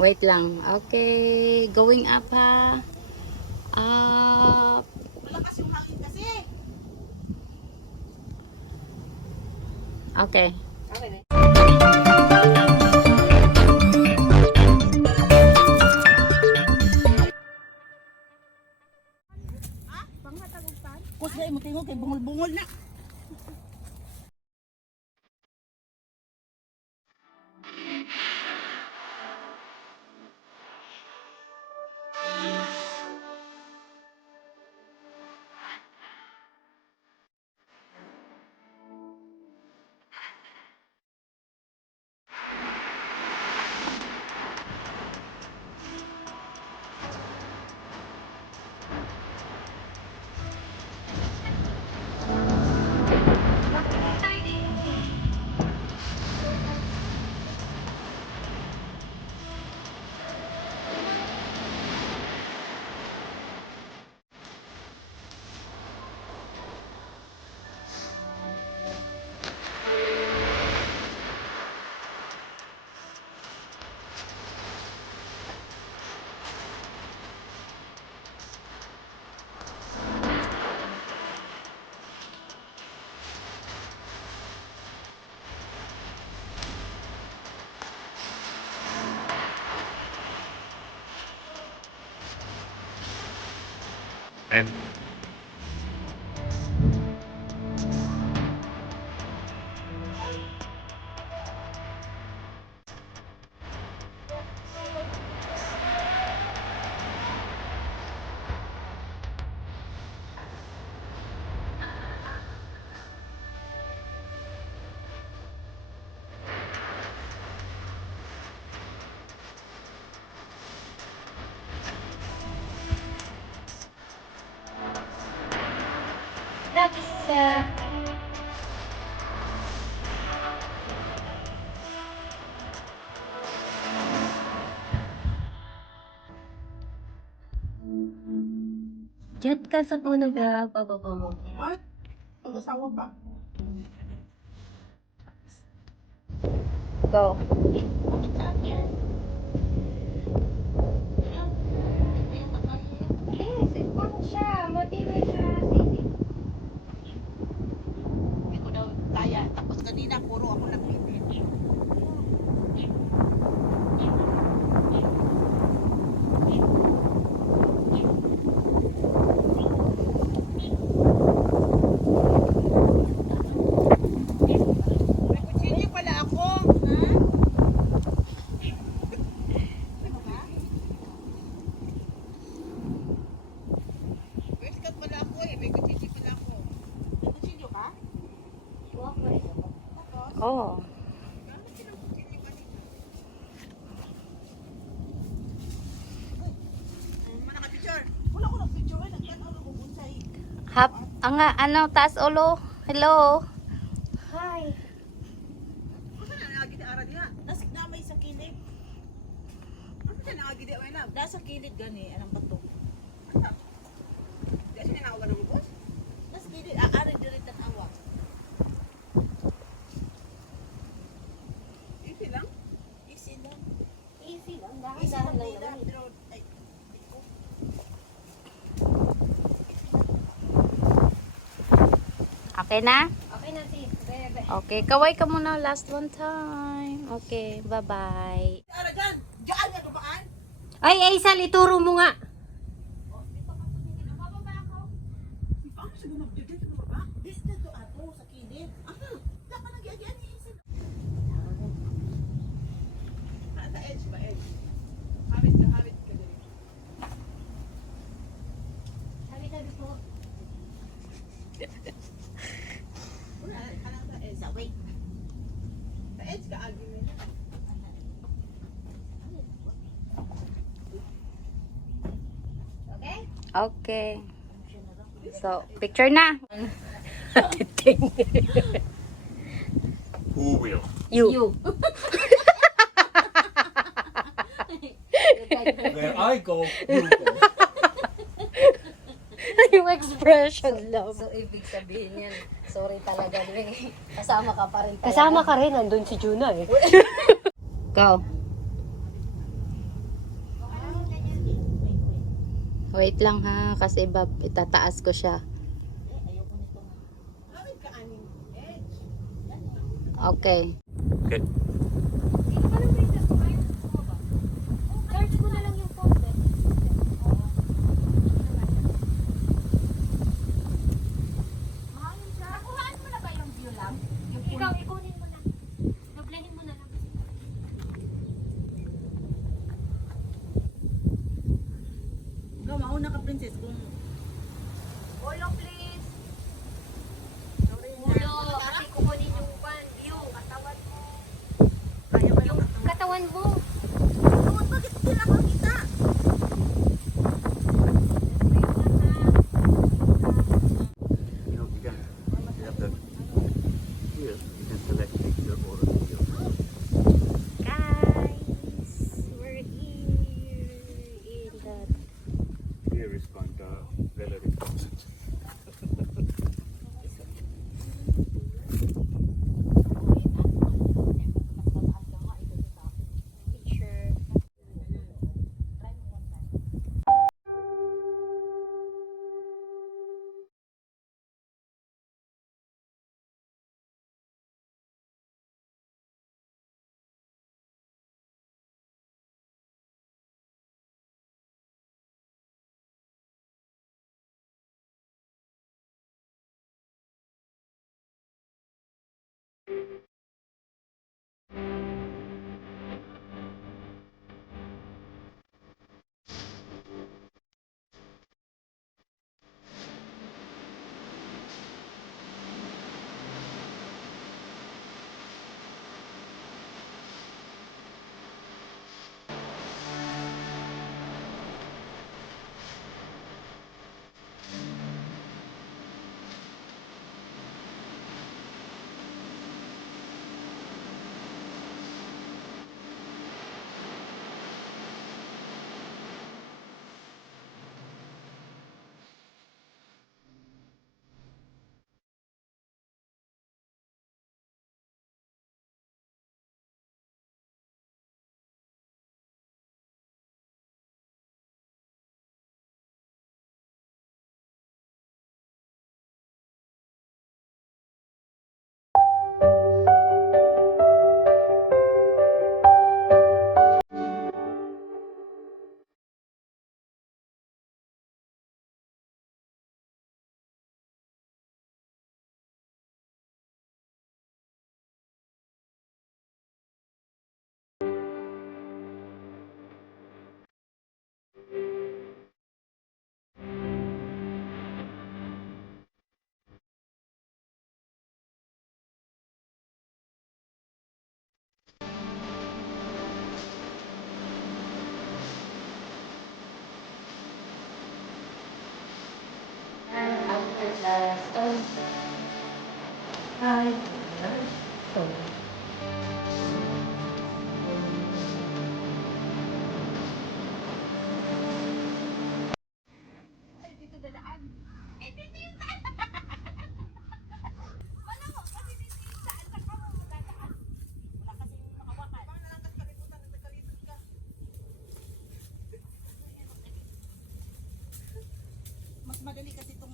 Wait lang. Okay. Going up ha. Up. Malakas yung hangin kasi. Okay. Okay na. Kus na mo tingog kay bungol-bungol na. And Diyan ka sa puno ga, pababa mo. What? Asawa pa. Go. Yes, ipon siya. Matibay siya. Hindi ko daw kaya. Tapos kanina puro ako nag-edit. May kutsilyo pala ako. Wait, cut pala ako eh. May kutsilyo pala ako. May kutsilyo ka? Tapos? Oh. Gamit silang kutsilyo kanina. Mana ka picture? Wala ko ng picture eh. Nagkanaw na bubonsay. Hap, ano, taas ulo. Hello. Hi. Kung saan na agad ara diha? Nasik na may sa kilid. Ano saan na agad ay na? Nasa kilid gani anong bato. Ano? Dahil sinawa ng boss? Nasa kilid ari diri tanawa. Easy lang. Easy lang. Easy lang. Easy Dahan-dahan lang lang. naman. Pero ay Okay na? Okay na, sis. Bebe. Okay. Kaway ka muna last one time. Okay. Bye-bye. ara gan. Diyan nga dumaan. Ay, Sal, ituro mo nga. Paano sa gunog dito sa baba? Dito to ato sa kilid. Aha. Dapat nagyagian ni Easy. Sa edge ba edge? Hawit ka dito. Sabi ka dito. Wala, kanang sa edge. Wait. Sa edge ka agi mo. Okay? Okay. So, picture na. who will? You. Where I go, you go. Yung expression lang. So, ibig sabihin yan, sorry talaga, kasama ka pa rin. Kasama ka rin, nandun si Juna eh. Go. Wait lang ha, kasi itataas ko siya. Gawin ka aning edge. Okay. Okay. Charge ko na lang yung phone. Nakuhaan mo na ba yung view lang? Ikaw, ikunin mo na. Doblehin mo na lang. Ikaw, mauna ka, princess. Kung Ulo, please. sorry na. Ulo. Kasi kukunin yung view. Katawan mo. Kaya ba Yung katawan mo. Tawad, bakit hindi na makita? You know, you have the here. You can select picture or video. Guys, we're here in the... Here is Kanta Gallery. picture. After the stone. Hi. Stone. Mas madali kasi itong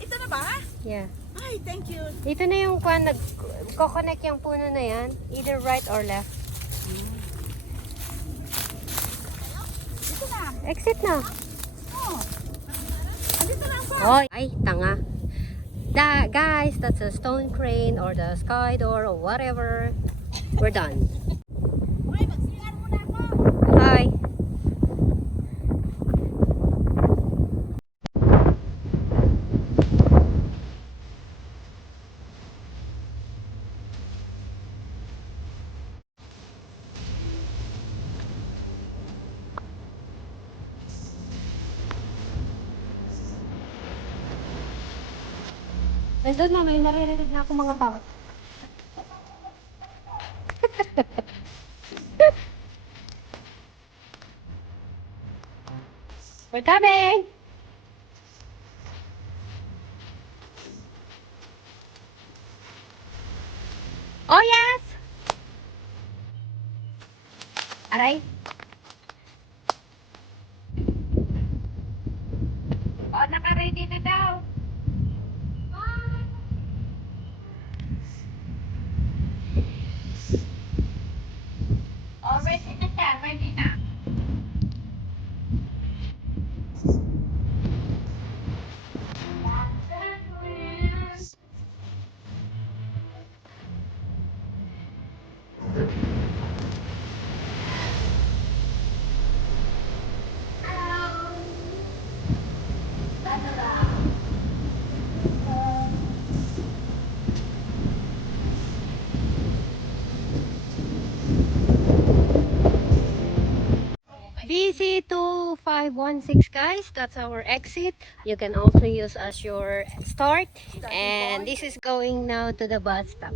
Ito na ba? Yeah. Ay, thank you. Dito na yung kwan, nag-connect yung puno na yan. Either right or left. Ito na. Exit na. Oh. Andito na ako. Oy, ay, tanga. Guys, that's a stone crane or the sky door or whatever. We're done. Okay, mag-CR muna ako. Hi. Nandun na, may naririnig na ako mga tao. We're coming! Oh, yes! Aray! BC2516 guys, that's our exit. You can also use as your start. And this is going now to the bus stop.